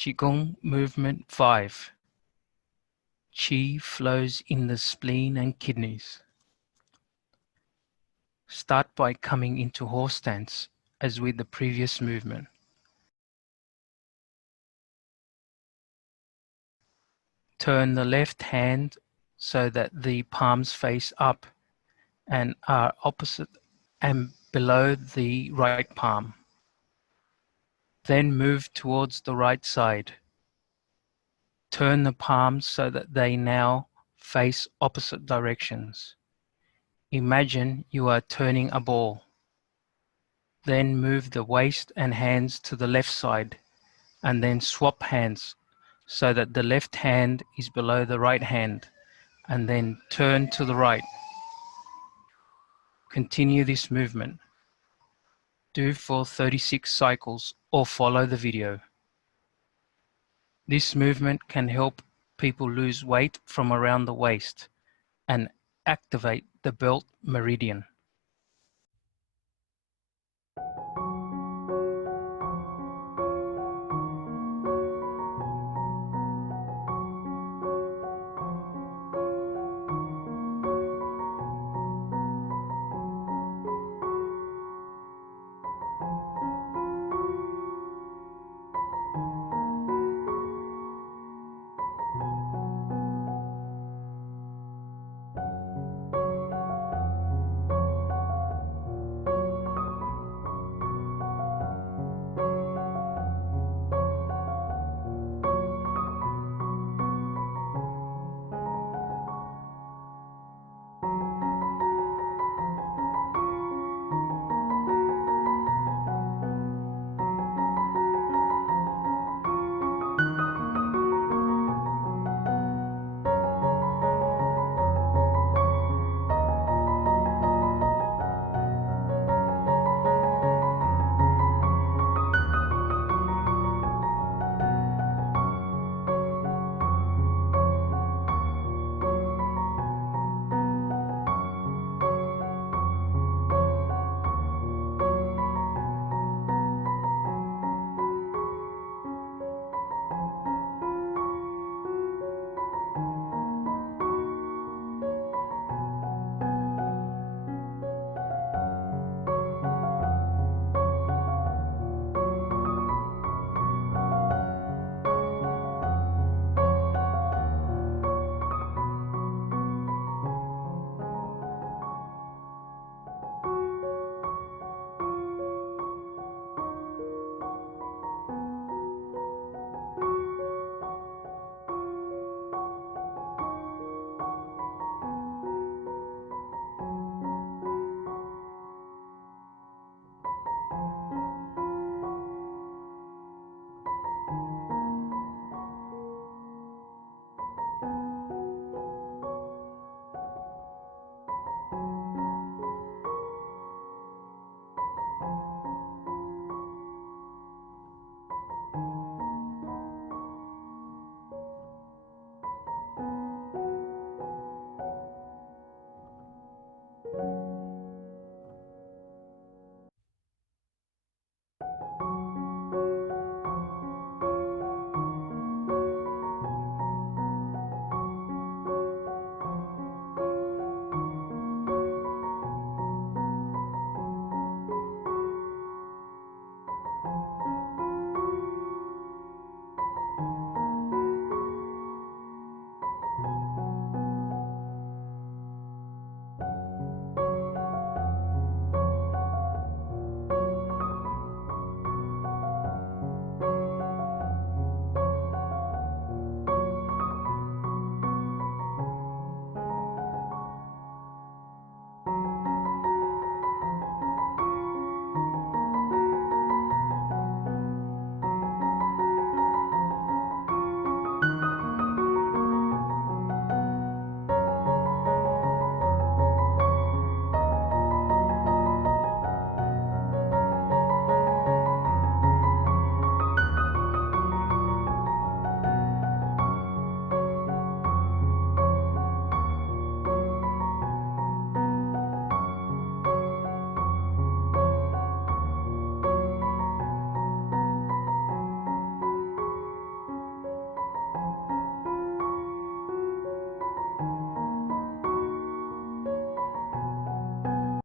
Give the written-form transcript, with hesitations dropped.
Qigong movement 5. Qi flows in the spleen and kidneys. Start by coming into horse stance as with the previous movement. Turn the left hand so that the palms face up and are opposite and below the right palm. Then move towards the right side. Turn the palms so that they now face opposite directions. Imagine you are turning a ball. Then move the waist and hands to the left side and then swap hands so that the left hand is below the right hand and then turn to the right. Continue this movement. Do for 36 cycles or follow the video. This movement can help people lose weight from around the waist and activate the belt meridian.